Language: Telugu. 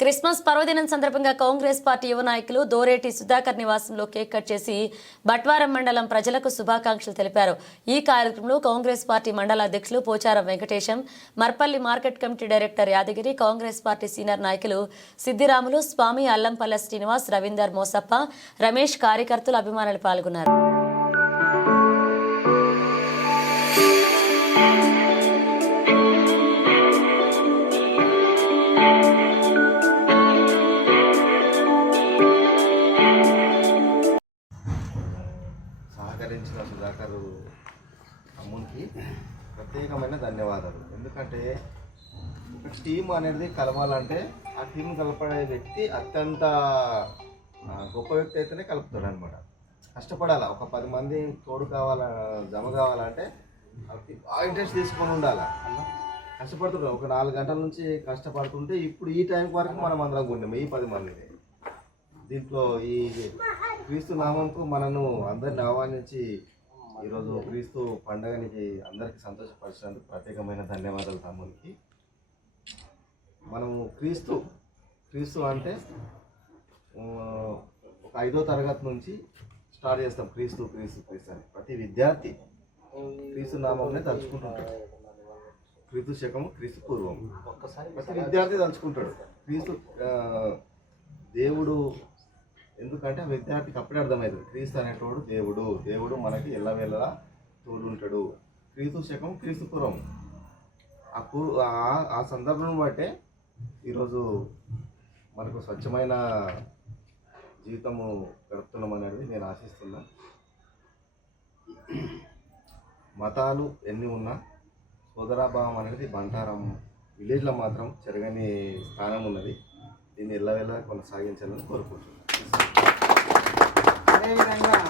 క్రిస్మస్ పర్వదినం సందర్భంగా కాంగ్రెస్ పార్టీ యువ నాయకులు దోరేటి సుధాకర్ నివాసంలో కేక్ కట్ చేసి బట్వారం మండలం ప్రజలకు శుభాకాంక్షలు తెలిపారు. ఈ కార్యక్రమంలో కాంగ్రెస్ పార్టీ మండల అధ్యక్షులు Pocharam Venkatesham Marpalli market committee director Yadagiri Congress party senior నాయకులు సిద్దిరాములు స్వామి అల్లంపల్ల శ్రీనివాస్ రవీందర్ మోసప్ప రమేష్ కార్యకర్తలు అభిమానులు పాల్గొన్నారు. సహకరించిన సుధాకర్ అమ్మునికి ప్రత్యేకమైన ధన్యవాదాలు. ఎందుకంటే ఒక టీం అనేది కలవాలంటే ఆ టీం కలపడే వ్యక్తి అత్యంత గొప్ప వ్యక్తి అయితేనే కలుపుతాడు అనమాట కష్టపడాలి? ఒక పది మంది తోడు కావాల జమ కావాలంటే బాగా ఇంట్రెస్ట్ తీసుకొని ఉండాలి? కష్టపడుతున్నాం ఒక నాలుగు గంటల నుంచి కష్టపడుతుంటే ఇప్పుడు ఈ టైం వరకు మనం అందరం ఉన్నాం ఈ పది మందిని. దీంట్లో ఈ క్రీస్తు నామంకు మనను అందరిని ఆహ్వానించి ఈరోజు క్రీస్తు పండగనికి అందరికీ సంతోషపరిచినందుకు ప్రత్యేకమైన ధన్యవాదాలు తమ్మునికి. మనము క్రీస్తు క్రీస్తు అంటే ఒక ఐదో తరగతి నుంచి స్టార్ట్ చేస్తాం క్రీస్తు క్రీస్తు క్రీస్తు అని. ప్రతి విద్యార్థి క్రీస్తు నామంనే తలుచుకుంటుంటాడు. క్రీస్తు శకము క్రీస్తు పూర్వం ప్రతి విద్యార్థి తలుచుకుంటాడు. క్రీస్తు దేవుడు ఎందుకంటే ఆ విద్యార్థికి అప్పుడే అర్థమవుతుంది. క్రీస్తు అనేటోడు దేవుడు. దేవుడు మనకి ఎల్లవేళలా తోడుంటాడు. క్రీస్తు శకం క్రీస్తు పూర్వం. ఆ పూర్ ఆ- ఆ సందర్భం బట్టే ఈరోజు మనకు స్వచ్ఛమైన జీవితము గడుపుతున్నాం అనేది నేను ఆశిస్తున్నా. మతాలు ఎన్ని ఉన్నా సోదరాభావం అనేది బంటారం. విలేజ్లో మాత్రం చెరగని స్థానం ఉన్నది. దీన్ని ఎల్లవేళ కొనసాగించాలని కోరుకుంటున్నాను. 这一单